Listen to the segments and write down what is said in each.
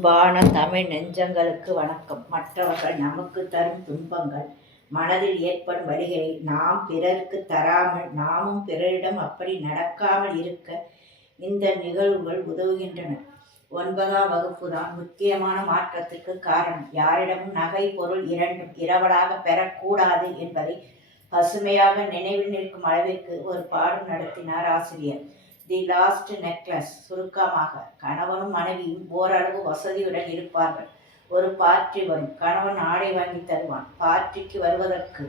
அன்பான தமிழ் நெஞ்சங்களுக்கு வணக்கம். மற்றவர்கள் நமக்கு தரும் துன்பங்கள் மனதில் ஏற்படும் வழிகளை நாம் பிறருக்கு தராமல் நாமும் பிறரிடம் அப்படி நடக்காமல் இருக்க இந்த நிகழ்வுகள் உதவுகின்றன. ஒன்பதாம் வகுப்பு தான் முக்கியமான மாற்றத்திற்கு காரணம். யாரிடமும் நகை பொருள் இரண்டும் இரவலாக பெறக்கூடாது என்பதை பசுமையாக நினைவில் நிற்கும் அளவிற்கு ஒரு பாடம் நடத்தினார் ஆசிரியர். தி லாஸ்ட் நெக்லஸ் சுருக்கமாக கணவனும் மனைவியும் ஓரளவு வசதியுடன் இருப்பார்கள். ஒரு பார்ட்டி வரும். கணவன் ஆடை வாங்கி தருவான். பார்ட்டிக்கு வருவதற்கு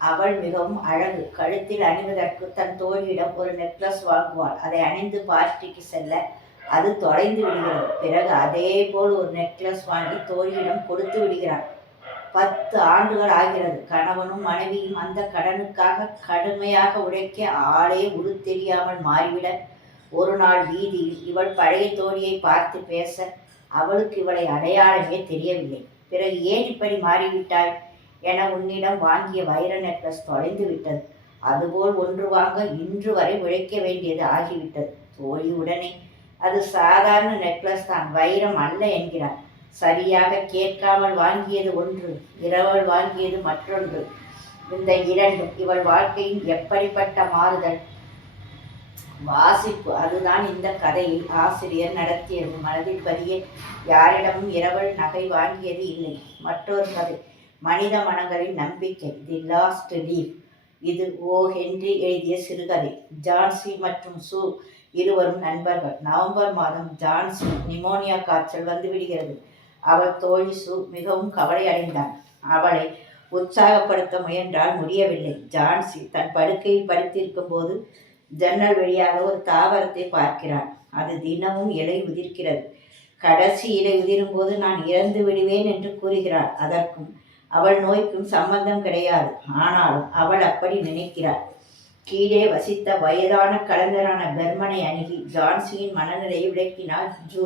அவள் மிகவும் அழகு. கழுத்தில் அணிவதற்கு தன் தோழியிடம் ஒரு நெக்லஸ் வாங்குவாள். அதை அணிந்து பார்ட்டிக்கு செல்ல அது தொலைந்து விடுகிறது. பிறகு அதே போல் ஒரு நெக்லஸ் வாங்கி தோழியிடம் கொடுத்து விடுகிறான் பத்து ஆண்டுகள் ஆகிறது. கணவனும் மனைவியும் அந்த கடனுக்காக கடுமையாக உழைக்க ஆளே உரு தெரியாமல் மாறிவிட ஒரு நாள் வீதியில் இவள் பழைய தோழியை பார்த்து பேச அவளுக்கு இவளை அடையாளமே தெரியவில்லை. பிறகு ஏன் இப்படி மாறிவிட்டாய்? என உன்னிடம் வாங்கிய வைர நெக்லஸ் தொலைந்து விட்டது. அதுபோல் ஒன்று வாங்க இன்று வரை உழைக்க வேண்டியது ஆகிவிட்டது. தோழி உடனே அது சாதாரண நெக்லஸ் தான் வைரம் அல்ல என்கிறார். சரியாக கேட்காமல் வாங்கியது ஒன்று இரவல் வாங்கியது மற்றொன்று. இந்த இரண்டும் இவள் வாழ்க்கையின் எப்படிப்பட்ட மாறுதல்? வாசிப்பு அதுதான் இந்த கதையை ஆசிரியர் நடத்தியது மனதில் பதிய யாரிடமும் இரவல் நகை வாங்கியது இல்லை. மற்றொரு கதை மனித மனங்களின் நம்பிக்கை தி லாஸ்ட் லீவ். இது ஓ. ஹென்றி எழுதிய சிறுகதை. ஜான்சி மற்றும் சு இருவரும் நண்பர்கள். நவம்பர் மாதம் ஜான்சி நிமோனியா காய்ச்சல் வந்துவிடுகிறது அவள் தோழி சு மிகவும் கவலை அடைந்தாள் அவளை உற்சாகப்படுத்த முயன்றால் முடியவில்லை. ஜான்சி தன் படுக்கையில் படுத்திருக்கும் போது ஜன்னல் வழியாக ஒரு தாவரத்தை பார்க்கிறாள். அது தினமும் இலை உதிர்க்கிறது. கடைசி இலை உதிரும் போது நான் இறந்து விடுவேன் என்று கூறுகிறாள். அதற்கும் அவள் நோய்க்கும் சம்பந்தம் கிடையாது. ஆனாலும் அவள் அப்படி நினைக்கிறாள். கீழே வசித்த வயதான கலைஞரான பெர்மனை அணுகி ஜான்சியின் மனநிலையை விளக்கினாள் ஜூ.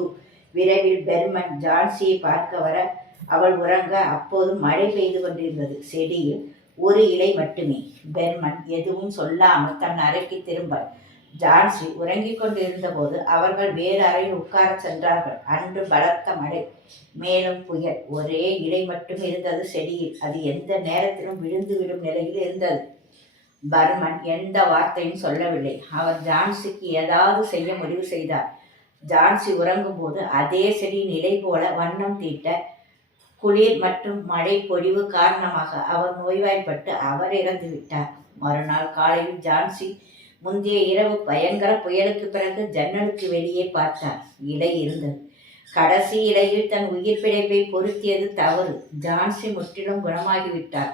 விரைவில் பெர்மன் ஜான்சியை பார்க்க வர அவள் உறங்க அப்போது மழை பெய்து கொண்டிருந்தது. செடியில் ஒரு இலை மட்டுமே. பெர்மன் எதுவும் சொல்லாமல் தன் அறைக்கு திரும்ப ஜான்சி உறங்கிக் கொண்டிருந்த போது அவர்கள் வேறு அறையில் உட்கார சென்றார்கள். அன்று பலத்த மழை. மேலும் புயல். ஒரே இலை மட்டும் இருந்தது செடியில். அது எந்த நேரத்திலும் விழுந்து விடும் நிலையில் இருந்தது. பர்மன் எந்த வார்த்தையும் சொல்லவில்லை. அவர் ஜான்சிக்கு ஏதாவது செய்ய முடிவு செய்தார். ஜான்சி உறங்கும் போது அதே செடி நிலை போல வண்ணம் தீட்ட குளிர் மற்றும் மழை பொழிவு காரணமாக அவர் நோய்வாய்ப்பட்டு அவர் இறந்து விட்டார். மறுநாள் காலையில் ஜான்சி முந்தைய இரவு பயங்கர புயலுக்கு பிறகு ஜன்னலுக்கு வெளியே பார்த்தார். இலை இருந்தது. கடைசி இலையில் தன் உயிர் பிழைப்பை பொருத்தியது தவறு. ஜான்சி முற்றிலும் குணமாகிவிட்டார்.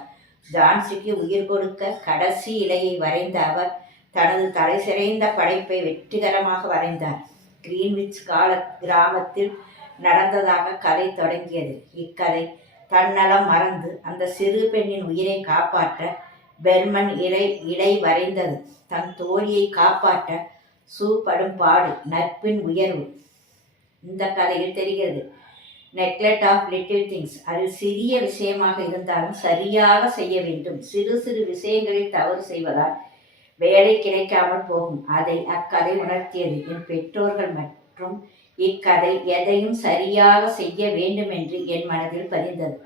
ஜான்சிக்கு உயிர் கொடுக்க கடைசி இலையை வரைந்த அவர் தனது தலை சிறைந்த படைப்பை வெற்றிகரமாக வரைந்தார். கிரீன்விச் கால கிராமத்தில் நடந்ததாக கதை தொடங்கியது. இக்கதை தன்னலம் மறந்து அந்த சிறு பெண்ணின் உயிரை காப்பாற்ற பெர்மன் இலை இடை வரைந்தது. தன் தோழியை காப்பாற்ற சூப்படும் பாடு நட்பின் உயர்வு. இந்த கதையில் தெரிகிறது. நெக்லெட் ஆஃப் லிட்டில் திங்ஸ் அது சிறிய விஷயமாக இருந்தாலும் சரியாக செய்ய வேண்டும். சிறு சிறு விஷயங்களில் தவறு செய்வதால் வேலை கிடைக்காமல் போகும். அதை அக்கதை உணர்த்தியது. என் பெற்றோர்கள் மற்றும் இக்கதை எதையும் சரியாக செய்ய வேண்டும் என்று என் மனதில் பதிந்தது.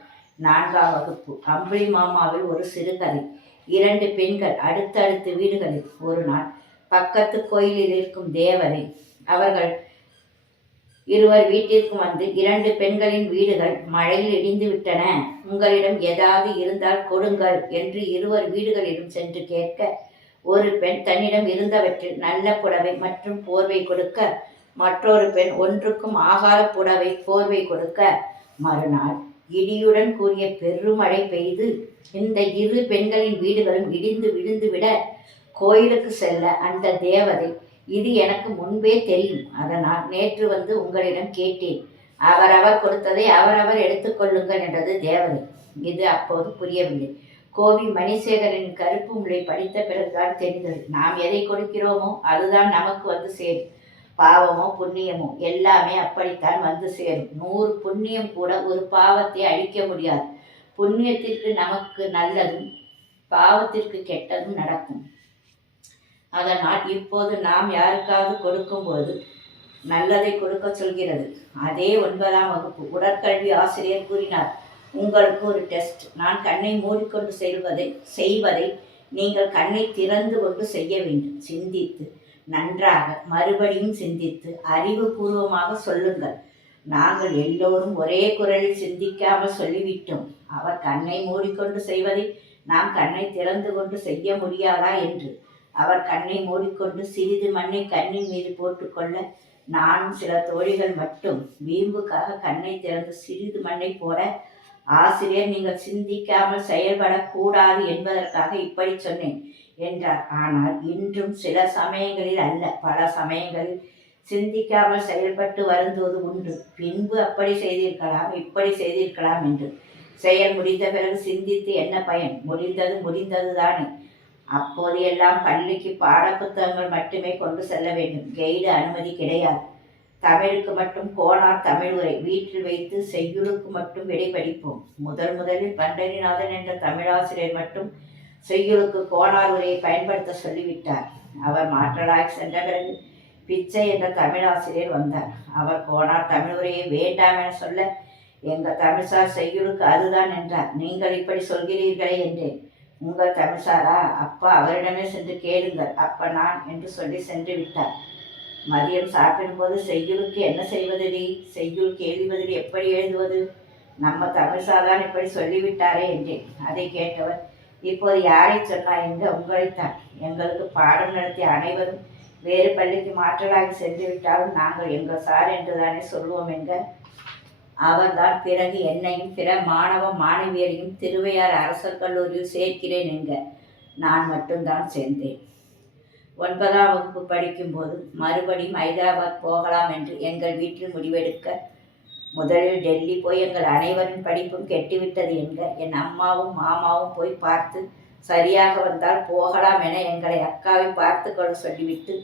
நான்காம் வகுப்பு. அம்புலி மாமாவில் ஒரு சிறுகதை. இரண்டு பெண்கள் அடுத்தடுத்து வீடுகளில். ஒரு நாள் பக்கத்து கோயிலில் இருக்கும் தேவரை அவர்கள் இருவர் வீட்டிற்கு வந்து இரண்டு பெண்களின் வீடுகள் மழையில் இடிந்து விட்டன. உங்களிடம் ஏதாவது இருந்தால் கொடுங்கள் என்று இருவர் வீடுகளிலும் சென்று கேட்க ஒரு பெண் தன்னிடம் இருந்தவற்றில் நல்ல புடவை மற்றும் போர்வை கொடுக்க மற்றொரு பெண் ஒன்றுக்கும் ஆகார புடவை போர்வை கொடுக்க. மறுநாள் இடியுடன் கூடிய பெருமழை பெய்து இந்த இரு பெண்களின் வீடுகளும் இடிந்து விழுந்து விட கோயிலுக்கு செல்ல அந்த தேவதை இது எனக்கு முன்பே தெரியும். அதனால் நேற்று வந்து உங்களிடம் கேட்டேன். அவரவர் கொடுத்ததை அவரவர் எடுத்துக்கொள்ளுங்கள் என்றது தேவதை. இது அப்போது புரியவில்லை. கோவி மணிசேகரின் கருப்பு முளை படித்த பிறகுதான் தெரிந்தது. நாம் எதை கொடுக்கிறோமோ அதுதான் நமக்கு வந்து சேரும். பாவமோ புண்ணியமோ எல்லாமே அப்படித்தான் வந்து சேரும். நூறு புண்ணியம் கூட ஒரு பாவத்தை அழிக்க முடியாது. புண்ணியத்திற்கு நமக்கு நல்லதும் பாவத்திற்கு கெட்டதும் நடக்கும். அதனால் இப்போது நாம் யாருக்காவது கொடுக்கும்போது நல்லதை கொடுக்க சொல்கிறது. அதே ஒன்பதாம் வகுப்பு. உடற்கல்வி ஆசிரியர் கூறினார். உங்களுக்கு ஒரு டெஸ்ட் நான் கண்ணை மூடிக்கொண்டு செல்வதை செய்வதை நீங்கள் கண்ணை திறந்து கொண்டு செய்ய வேண்டும். சிந்தித்து நன்றாக மறுபடியும் சிந்தித்து அறிவுபூர்வமாக சொல்லுங்கள். நாங்கள் எல்லோரும் ஒரே குரலில் சிந்திக்காமல் சொல்லிவிட்டோம். அவர் கண்ணை மூடிக்கொண்டு செய்வதை நாம் கண்ணை திறந்து கொண்டு செய்ய முடியாதா என்று. அவர் கண்ணை மூடிக்கொண்டு சிறிது மண்ணை கண்ணின் மீது போட்டுக்கொள்ள நானும் சில தோழிகள் மட்டும் வீம்புக்காக கண்ணை திறந்து சிறிது மண்ணை போட ஆசிரியர் நீங்கள் சிந்திக்காமல் செயல்படக்கூடாது என்பதற்காக இப்படி சொன்னேன் என்றார். ஆனால் இன்றும் சில சமயங்களில் அல்ல. பல சமயங்களில் சிந்திக்காமல் செயல்பட்டு வருந்துவது உண்டு. பின்பு அப்படி செய்திருக்கலாம் இப்படி செய்திருக்கலாம் என்று. செயல் முடிந்த பிறகு சிந்தித்து என்ன பயன்? முடிந்தது முடிந்தது தானே அப்போது எல்லாம் பள்ளிக்கு பாடப்புத்தகங்கள் மட்டுமே கொண்டு செல்ல வேண்டும். கைடு அனுமதி கிடையாது. தமிழுக்கு மட்டும் கோனார் தமிழ் உரை வீட்டில் வைத்து செய்யுளுக்கு மட்டும் விடை படிப்போம். முதல் முதலில் பண்டரிநாதன் என்ற தமிழாசிரியர் மட்டும் செய்யுளுக்கு கோனார் உரையை பயன்படுத்த சொல்லிவிட்டார். அவர் மாற்றலாய் சென்ற பிறகு பிச்சை என்ற தமிழாசிரியர் வந்தார். அவர் கோனார் தமிழ் உரையை வேண்டாம் என சொல்ல எங்கள் தமிழ்சார் செய்யுளுக்கு அதுதான் என்றார். நீங்கள் இப்படி சொல்கிறீர்களே என்றேன். உங்கள் தமிழ்சாரா? அப்பா அவரிடமே சென்று கேளுங்கள். அப்ப நான் என்று சொல்லி சென்று விட்டார். மதியம் சாப்பிடும்போது செய்யுளுக்கு என்ன செய்வதடி? செய்யுள் எழுதுவதில் எப்படி எழுதுவது? நம்ம தமிழ் சாதான் இப்படி சொல்லிவிட்டாரே என்றேன். அதை கேட்டவர் இப்போது யாரை சொன்னா எங்க உங்களைத்தான் எங்களுக்கு பாடம் நடத்திய அனைவரும் வேறு பள்ளிக்கு மாற்றலாகி சென்று விட்டாலும் நாங்கள் எங்கள் சார் என்று தானே சொல்லுவோம் அவர்தான் பிறகு என்னையும் பிற மாணவ மாணவியரையும் திருவையார் அரசர் கல்லூரியில் சேர்க்கிறேன் என்க. நான் மட்டும்தான் சேர்ந்தேன். ஒன்பதாம் வகுப்பு படிக்கும்போது மறுபடியும் ஹைதராபாத் போகலாம் என்று எங்கள் வீட்டில் முடிவெடுக்க முதலில் டெல்லி போய் எங்கள் அனைவரின் படிப்பும் கெட்டுவிட்டது என்க என் அம்மாவும் மாமாவும் போய் பார்த்து சரியாக வந்தால் போகலாம் என எங்களை அக்காவை பார்த்து கொள்ள சொல்லிவிட்டு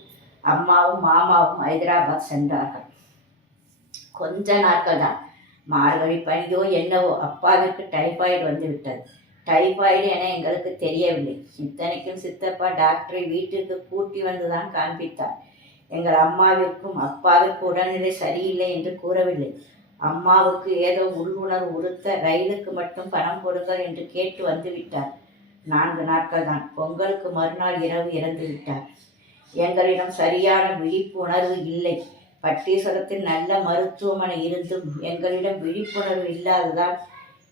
அம்மாவும் மாமாவும் ஹைதராபாத் சென்றார்கள். கொஞ்ச நாட்கள் தான். மார்கழி பனியோ என்னவோ அப்பாவிற்கு டைஃபாய்டு வந்து விட்டது டைபாய்டு என எங்களுக்கு தெரியவில்லை. இத்தனைக்கும் சித்தப்பா டாக்டரை வீட்டுக்கு கூட்டி வந்துதான் காண்பித்தார். எங்கள் அம்மாவிற்கும் அப்பாவிற்கு உடல்நிலை சரியில்லை என்று கூறவில்லை. அம்மாவுக்கு ஏதோ உள்ளுணர்வு உறுத்த ரயிலுக்கு மட்டும் பணம் கொடுங்கள் என்று கேட்டு வந்து விட்டார். நான்கு நாட்கள் தான் பொங்கலுக்கு மறுநாள் இரவு இறந்து விட்டார். எங்களிடம் சரியான விழிப்புணர்வு இல்லை. பட்டீஸ்வரத்தில் நல்ல மருத்துவமனை இருந்தும் எங்களிடம் விழிப்புணர்வு இல்லாததால்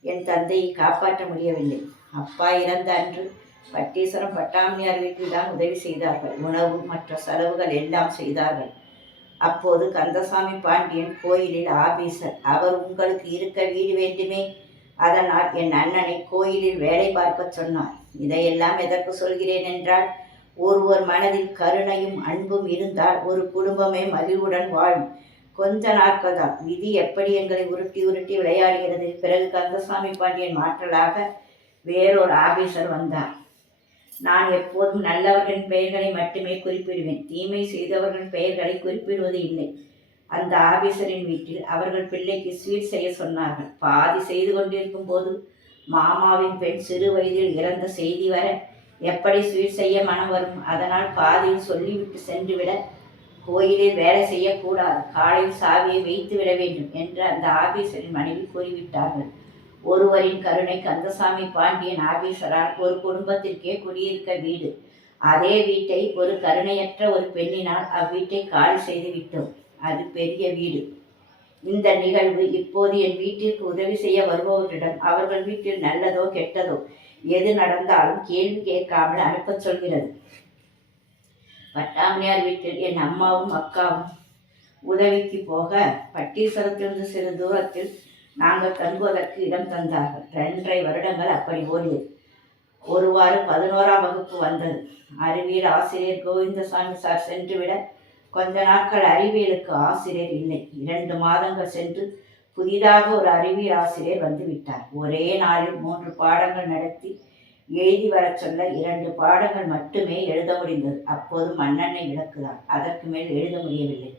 என் தந்தையை காப்பாற்ற முடியவில்லை. அப்பா இறந்த அன்று பட்டீஸ்வரம் பட்டாமியார் வீட்டில் தான் உதவி செய்தார்கள். உணவு மற்ற செலவுகள் எல்லாம் செய்தார்கள். அப்போது கந்தசாமி பாண்டியன் கோயிலில் ஆபீசர் அவர் உங்களுக்கு இருக்க வீடு வேண்டுமே? அதனால் என் அண்ணனை கோயிலில் வேலை பார்க்க சொன்னார். இதையெல்லாம் எதற்கு சொல்கிறேன் என்றால் ஒருவர் மனதில் கருணையும் அன்பும் இருந்தால் ஒரு குடும்பமே மகிழ்வுடன் வாழும். கொஞ்ச நாட்கள் தான் விதி எப்படி எங்களை உருட்டி உருட்டி விளையாடுகிறது? பிறகு கந்தசாமி பாண்டியன் மாற்றலாக வேறொரு ஆபீசர் வந்தார். நான் எப்போதும் நல்லவர்களின் பெயர்களை மட்டுமே குறிப்பிடுவேன். தீமை செய்தவர்களின் பெயர்களை குறிப்பிடுவது இல்லை. அந்த ஆபீசரின் வீட்டில் அவர்கள் பிள்ளைக்கு ஸ்வீட் செய்ய சொன்னார்கள். பாதி செய்து கொண்டிருக்கும் போது மாமாவின் பெண் சிறு வயதில் இறந்த செய்தி வர எப்படி ஸ்வீட் செய்ய மனம் வரும்? அதனால் பாதியில் சொல்லிவிட்டு சென்றுவிட கோயிலில் வேலை செய்யக்கூடாது. காலையில் சாவியை வைத்து விட வேண்டும் என்று அந்த ஆபீசரின் மனைவி கூறிவிட்டார்கள். ஒருவரின் கருணை கந்தசாமி பாண்டியன் ஆபீசரால் ஒரு குடும்பத்திற்கே குடியிருக்க வீடு. அதே வீட்டை ஒரு கருணையற்ற ஒரு பெண்ணினால் அவ்வீட்டை காலி செய்து விட்டோம். அது பெரிய வீடு. இந்த நிகழ்வு இப்போது என் வீட்டிற்கு உதவி செய்ய வருபவர்களிடம் அவர்கள் வீட்டில் நல்லதோ கெட்டதோ எது நடந்தாலும் கேள்வி கேட்காமல் அனுப்பச் சொல்கிறது. பட்டாமணியார் வீட்டில் என் அம்மாவும் அக்காவும் உதவிக்கு போக பட்டீஸ்வரத்திலிருந்து சிறு தூரத்தில் நாங்கள் தங்குவதற்கு இடம் தந்தார்கள். ரெண்டரை வருடங்கள் அப்படி ஓடியது. ஒருவாறு பதினோராம் வகுப்பு வந்தது. அறிவியல் ஆசிரியர் கோவிந்தசாமி சார் சென்றுவிட கொஞ்ச நாட்கள் அறிவியலுக்கு ஆசிரியர் இல்லை. இரண்டு மாதங்கள் சென்று புதிதாக ஒரு அறிவியல் ஆசிரியர் வந்து விட்டார். ஒரே நாளில் மூன்று பாடங்கள் நடத்தி எழுதி வரச் சொல்ல இரண்டு பாடங்கள் மட்டுமே எழுத முடிந்தது. அப்போது மண்ணெண்ணெய் விளக்குதான் அதற்கு மேல் எழுத முடியவில்லை.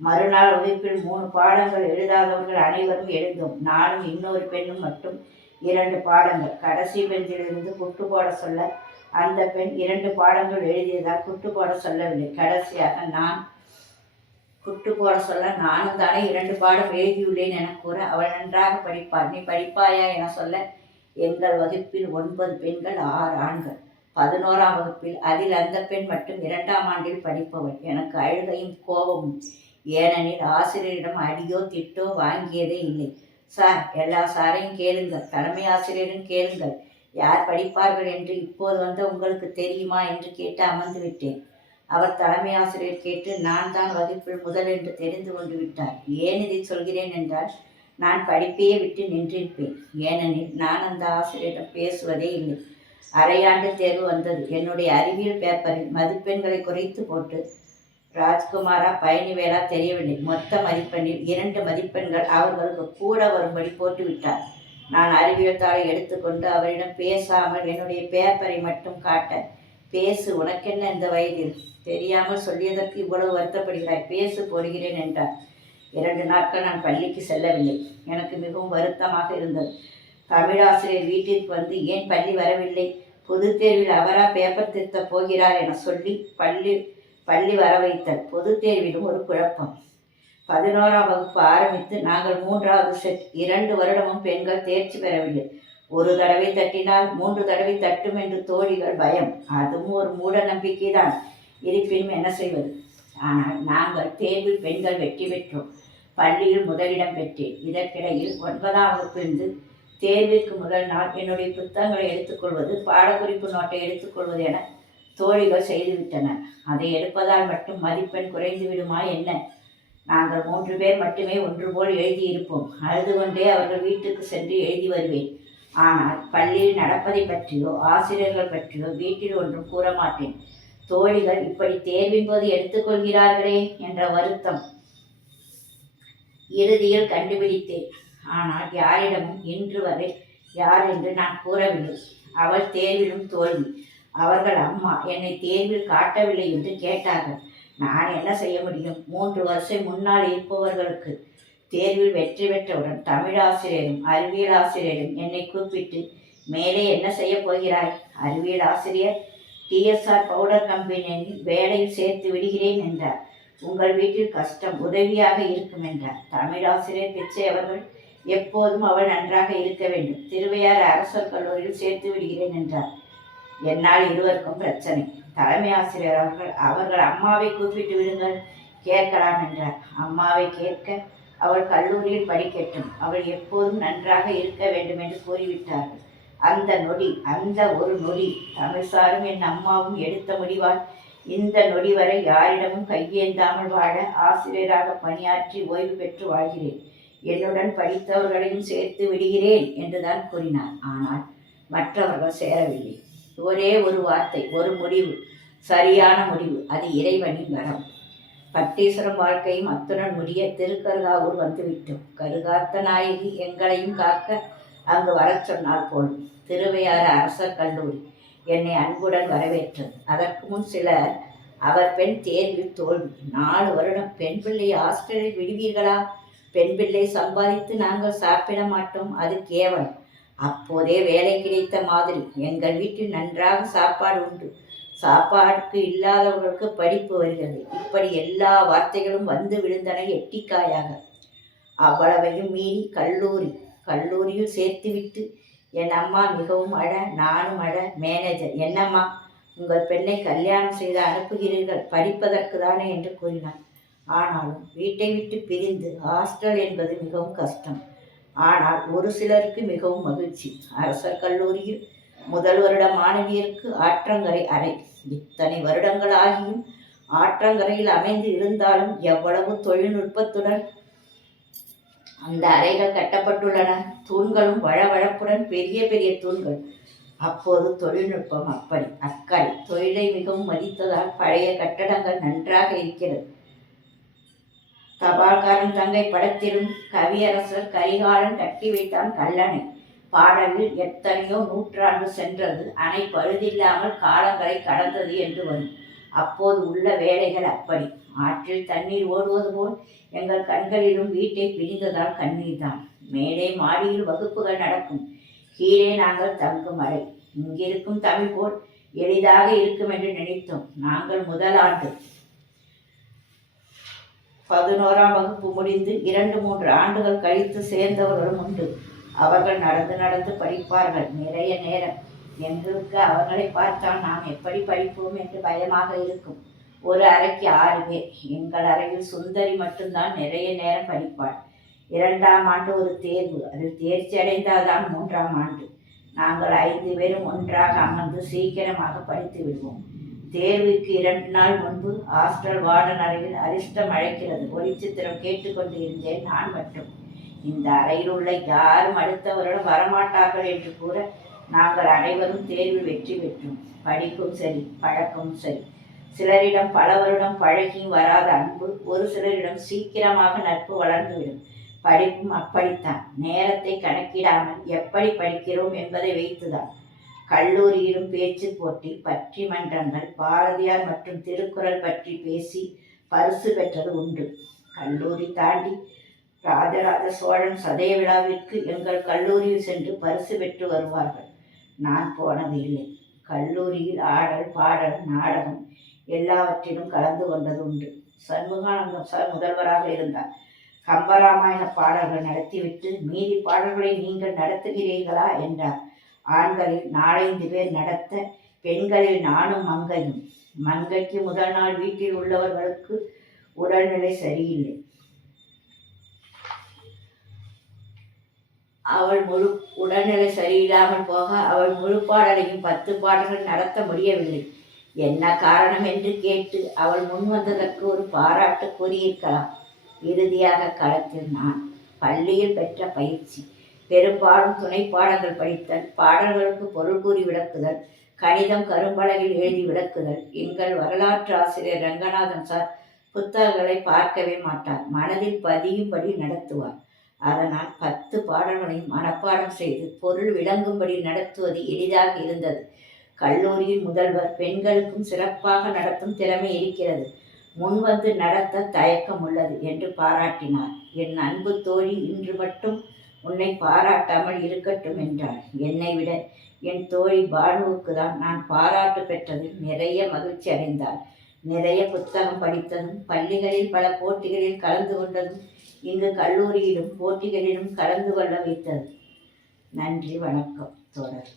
மறுநாள் வகுப்பில் மூணு பாடங்கள் எழுதாதவர்கள் அனைவரும் எழுதும் நானும் இன்னொரு பெண்ணும் மட்டும் இரண்டு பாடங்கள். கடைசி பெஞ்சிலிருந்து குட்டு போட சொல்ல அந்த பெண் இரண்டு பாடங்கள் எழுதியதால் குட்டு போட சொல்லவில்லை. கடைசியாக நான் குட்டு போட சொல்ல நானும் தானே இரண்டு பாடம் எழுதியுள்ளேன் என கூற அவள் நன்றாக படிப்பாள். நீ படிப்பாயா என சொல்ல எங்கள் வகுப்பில் ஒன்பது பெண்கள் ஆறு ஆண்கள். பதினோராம் வகுப்பில் அதில் அந்த பெண் மட்டும் இரண்டாம் ஆண்டில் படிப்பவள். எனக்கு அழுகையும் கோபமும். ஏனெனில் ஆசிரியரிடம் அடியோ திட்டோ வாங்கியதே இல்லை. சார் எல்லா சாரையும் கேளுங்கள். தலைமை ஆசிரியரும் கேளுங்கள். யார் படிப்பார்கள் என்று இப்போது வந்த உங்களுக்கு தெரியுமா என்று கேட்டு அமர்ந்து விட்டேன். அவர் தலைமை ஆசிரியர் கேட்டு நான் தான் வகுப்பில் முதல் என்று தெரிந்து கொண்டு விட்டார். ஏன் இதை சொல்கிறேன் என்றால் நான் படிப்பையே விட்டு நின்றிருப்பேன். ஏனெனில் நான் அந்த ஆசிரியரிடம் பேசுவதே இல்லை. அரையாண்டு தேர்வு வந்தது. என்னுடைய அறிவியல் பேப்பரில் மதிப்பெண்களை குறைத்து போட்டு ராஜ்குமாரா பயணிவேலா தெரியவில்லை. மொத்த மதிப்பெண்ணில் இரண்டு மதிப்பெண்கள் அவர்களுக்கு கூட வரும்படி போட்டுவிட்டார். நான் அறிவியல் தாளை எடுத்துக்கொண்டு அவரிடம் பேசாமல் என்னுடைய பேப்பரை மட்டும் காட்ட பேசு உனக்கென்ன இந்த வயதில்? தெரியாமல் சொல்லியதற்கு இவ்வளவு வருத்தப்படுகிறாய். பேசு போடுகிறேன் என்றார். இரண்டு நாட்கள் நான் பள்ளிக்கு செல்லவில்லை. எனக்கு மிகவும் வருத்தமாக இருந்தது. தமிழாசிரியர் வீட்டிற்கு வந்து ஏன் பள்ளி வரவில்லை? பொது தேர்வில் அவரா பேப்பர் திருத்தப் போகிறார் என சொல்லி பள்ளி பள்ளி வர வைத்தல். பொது தேர்விலும் ஒரு குழப்பம். பதினோராம் வகுப்பு ஆரம்பித்து நாங்கள் மூன்றாவது செட் இரண்டு வருடமும் பெண்கள் தேர்ச்சி பெறவில்லை. ஒரு தடவை தட்டினால் மூன்று தடவை தட்டும் என்று தோழிகள் பயம். அதுவும் ஒரு மூட நம்பிக்கைதான். இருப்பினும் என்ன செய்வது? ஆனால் நாங்கள் தேர்வில் பெண்கள் வெற்றி பெற்றோம். பள்ளியில் முதலிடம் பெற்றேன். இதற்கிடையில் ஒன்பதாம் வகுப்பிலிருந்து தேர்விற்கு முதல் நாள் என்னுடைய புத்தகங்களை எடுத்துக்கொள்வது பாடக்குறிப்பு நோட்டை எடுத்துக்கொள்வது என தோழிகள் செய்துவிட்டனர். அதை எடுப்பதால் மட்டும் மதிப்பெண் குறைந்து விடுமா என்ன? நாங்கள் மூன்று பேர் மட்டுமே ஒன்று போல் எழுதியிருப்போம். அழுது கொண்டே அவர்கள் வீட்டுக்கு சென்று எழுதி வருவேன். ஆனால் பள்ளியில் நடப்பதை பற்றியோ ஆசிரியர்கள் பற்றியோ வீட்டில் ஒன்றும் கூற மாட்டேன் தோழிகள் இப்படி தேர்வின் போது எடுத்துக்கொள்கிறார்களே என்ற வருத்தம் இறுதியில் கண்டுபிடித்தேன். ஆனால் யாரிடமும் இன்று வரை யார் என்று நான் கூறவில்லை. அவள் தேர்விலும் தோல்வி. அவர்கள் அம்மா என்னை தேர்வில் காட்டவில்லை என்று கேட்டார்கள். நான் என்ன செய்ய முடியும்? மூன்று வருஷம் முன்னால் இருப்பவர்களுக்கு தேர்வில் வெற்றி பெற்றவுடன் தமிழாசிரியரும் அறிவியல் ஆசிரியரும் என்னை கூப்பிட்டு மேலே என்ன செய்ய போகிறாய்? அறிவியல் ஆசிரியர் டிஎஸ்ஆர் பவுடர் கம்பெனியில் வேலையில் சேர்த்து விடுகிறேன் என்றார். உங்கள் வீட்டில் கஷ்டம் உதவியாக இருக்கும் என்றார். தமிழாசிரியர் பிச்சை அவர்கள் எப்போதும் அவள் நன்றாக இருக்க வேண்டும். திருவையாறு அரசர் கல்லூரியில் சேர்த்து விடுகிறேன் என்றார். என்னால் இருவருக்கும் பிரச்சனை. தலைமை ஆசிரியர் அவர்கள் அவர்கள் அம்மாவை கூப்பிட்டு விடுங்கள் கேட்கலாம் என்றார். அம்மாவை கேட்க அவள் கல்லூரியில் படிக்கட்டும். அவள் எப்போதும் நன்றாக இருக்க வேண்டும் என்று கூறிவிட்டார்கள். அந்த நொடி அந்த ஒரு நொடி. தமிழ்சாரும் என் அம்மாவும் எடுத்த முடிவால் இந்த நொடி வரை யாரிடமும் கையேந்தாமல் வாழ ஆசிரியராக பணியாற்றி ஓய்வு பெற்று வாழ்கிறேன். என்னுடன் படித்தவர்களையும் சேர்த்து விடுகிறேன் என்றுதான் கூறினார். ஆனால் மற்றவர்கள் சேரவில்லை. ஒரே ஒரு வார்த்தை ஒரு முடிவு சரியான முடிவு. அது இறைவனின் வரம். பட்டீஸ்வரம் வாழ்க்கையும் அத்துடன் முடிய திருக்கருகாவூர் வந்துவிட்டோம். கருகாத்த நாயகி எங்களையும் காக்க அங்கு வரச் சொன்னால் போலும். திருவையாறு அரசர் கல்லூரி. என்னை அன்புடன் வரவேற்றது. அதற்கு முன் சிலர் அவர் பெண் தேர்வில் தோல்வி. நாலு வருடம் பெண் பிள்ளை ஹாஸ்டலில் விடுவீர்களா? பெண் பிள்ளை சம்பாதித்து நாங்கள் சாப்பிட மாட்டோம். அது கேவலம். அப்போதே வேலை கிடைத்த மாதிரி. எங்கள் வீட்டில் நன்றாக சாப்பாடு உண்டு. சாப்பாடுக்கு இல்லாதவர்களுக்கு படிப்பு வருகிறது. இப்படி எல்லா வார்த்தைகளும் வந்து விழுந்தன எட்டிக்காயாக. அவ்வளவையும் மீறி கல்லூரி. கல்லூரியில் சேர்த்துவிட்டு என் அம்மா மிகவும் அழ நானும் அழ மேனேஜர் என்னம்மா உங்கள் பெண்ணை கல்யாணம் செய்து அனுப்புகிறீர்கள் படிப்பதற்கு தானே என்று கூறினான். ஆனாலும் வீட்டை விட்டு பிரிந்து ஹாஸ்டல் என்பது மிகவும் கஷ்டம். ஆனால் ஒரு சிலருக்கு மிகவும் மகிழ்ச்சி. அரசர் கல்லூரியில் முதல் வருட மாணவியருக்கு ஆற்றங்கரை அறை. இத்தனை வருடங்கள் ஆகியும் ஆற்றங்கரையில் அமைந்து இருந்தாலும் எவ்வளவு தொழில்நுட்பத்துடன் அந்த அறைகள் கட்டப்பட்டுள்ளன. தூண்களும் வழவழப்புடன் பெரிய பெரிய தூண்கள். அப்போது தொழில்நுட்பம் அப்படி. அக்கறை. தொழிலை மிகவும் மதித்ததால் பழைய கட்டடங்கள் நன்றாக இருக்கிறது. தபால்காரன் தங்கை படத்திலும் கவியரசர் கரிகாலன் கட்டி வைத்தான் கல்லணை. பாடலில் எத்தனையோ நூற்றாண்டு சென்றது. அணை பழுதில்லாமல் காலங்களை கடந்தது என்று வரும். அப்போது உள்ள வேலைகள் அப்படி. ஆற்றில் தண்ணீர் ஓடுவது போல் எங்கள் கண்களிலும் வீட்டை பிரிந்ததால் கண்ணீர் தான். மேலே மாடியில் வகுப்புகள் நடக்கும். கீழே நாங்கள் தங்கும் அறை. இங்கிருக்கும் தமிழ் போல் எளிதாக இருக்கும் என்று நினைத்தோம். நாங்கள் முதல் ஆண்டு. பதினோராம் வகுப்பு முடிந்து இரண்டு மூன்று ஆண்டுகள் கழித்து சேர்ந்தவர்களும் உண்டு. அவர்கள் நடந்து நடந்து படிப்பார்கள். நிறைய நேரம் எங்களுக்கு அவர்களை பார்த்தால் நாம் எப்படி படிப்போம் என்று பயமாக இருக்கும். ஒரு அறைக்கு ஆறு பேர். எங்கள் அறையில் சுந்தரி மட்டும்தான் நிறைய நேரம் படிப்பாள். இரண்டாம் ஆண்டு ஒரு தேர்வு. அதில் தேர்ச்சி அடைந்தால்தான் மூன்றாம் ஆண்டு. நாங்கள் ஐந்து பேரும் ஒன்றாக அமர்ந்து சீக்கிரமாக படித்து விடுவோம். தேர்வுக்கு இரண்டு நாள் முன்பு ஹாஸ்டல் வார்டன் அறையில் அரிஷ்டம் அழைக்கிறது. ஒளிச்சித்திரம் கேட்டுக்கொண்டு இருந்தேன் நான் மட்டும். இந்த அறையில் உள்ள யாரும் அடுத்தவரிடம் வரமாட்டார்கள் என்று கூற நாங்கள் அனைவரும் தேர்வில் வெற்றி பெற்றோம். படிப்பும் சரி பழக்கமும் சரி. சிலரிடம் பல வருடம் பழகியும் வராத அன்பு ஒரு சிலரிடம் சீக்கிரமாக நட்பு வளர்ந்துவிடும். படிப்பும் அப்படித்தான். நேரத்தை கணக்கிடாமல் எப்படி படிக்கிறோம் என்பதை வைத்துதான். கல்லூரியிலும் பேச்சு போட்டி பற்றி மன்றங்கள் பாரதியார் மற்றும் திருக்குறள் பற்றி பேசி பரிசு பெற்றது உண்டு. கல்லூரி தாண்டி ராஜராஜ சோழன் சதய விழாவிற்கு எங்கள் கல்லூரியில் சென்று பரிசு பெற்று வருவார்கள். நான் போனது இல்லை. கல்லூரியில் ஆடல் பாடல் நாடகம் எல்லாவற்றிலும் கலந்து கொண்டது உண்டு. சண்முகானந்தம் சார் முதல்வராக இருந்தார். கம்பராமாயண பாடல்கள் நடத்திவிட்டு மீதி பாடல்களை நீங்கள் நடத்துகிறீர்களா என்றார். ஆண்களில் நாலஞ்சு பேர் நடத்த பெண்களில் நானும் மங்கையும். மங்கைக்கு முதல் நாள் வீட்டில் உள்ளவர்களுக்கு உடல்நிலை சரியில்லை. அவள் முழு உடல்நிலை சரியில்லாமல் போக அவள் முழு பாடலையும் பத்து பாடல்கள் நடத்த முடியவில்லை. என்ன காரணம் என்று கேட்டு அவள் முன் வந்ததற்கு ஒரு பாராட்டு கூறியிருக்கலாம். இறுதியாக களத்தில் நான் பள்ளியில் பெற்ற பயிற்சி பெரும்பாலும் துணை பாடங்கள் படித்தல் பாடல்களுக்கு பொருள் கூறி விளக்குதல் கணிதம் கரும்பலகில் எழுதி விளக்குதல் எங்கள் வரலாற்று ஆசிரியர் ரங்கநாதன் சார் புத்தகங்களை பார்க்கவே மாட்டார். மனதில் பதியும்படி நடத்துவார். அதனால் பத்து பாடல்களையும் மனப்பாடம் செய்து பொருள் விளங்கும்படி நடத்துவது எளிதாக இருந்தது. கல்லூரியின் முதல்வர் பெண்களுக்கும் சிறப்பாக நடத்தும் திறமை இருக்கிறது. முன்வந்து நடத்த தயக்கம் உள்ளது என்று பாராட்டினார். என் அன்பு தோழி இன்று மட்டும் உன்னை பாராட்டாமல் இருக்கட்டும் என்றார் என்னை விட என் தோழி பானுவுக்கு தான் நான் பாராட்டு பெற்றதில் நிறைய மகிழ்ச்சி அடைந்தாள். நிறைய புத்தகம் படித்ததும் பள்ளிகளில் பல போட்டிகளில் கலந்து கொண்டதும் இங்கு கல்லூரியிலும் போட்டிகளிலும் கலந்து கொள்ள வைத்தது. நன்றி வணக்கம் தொடர்.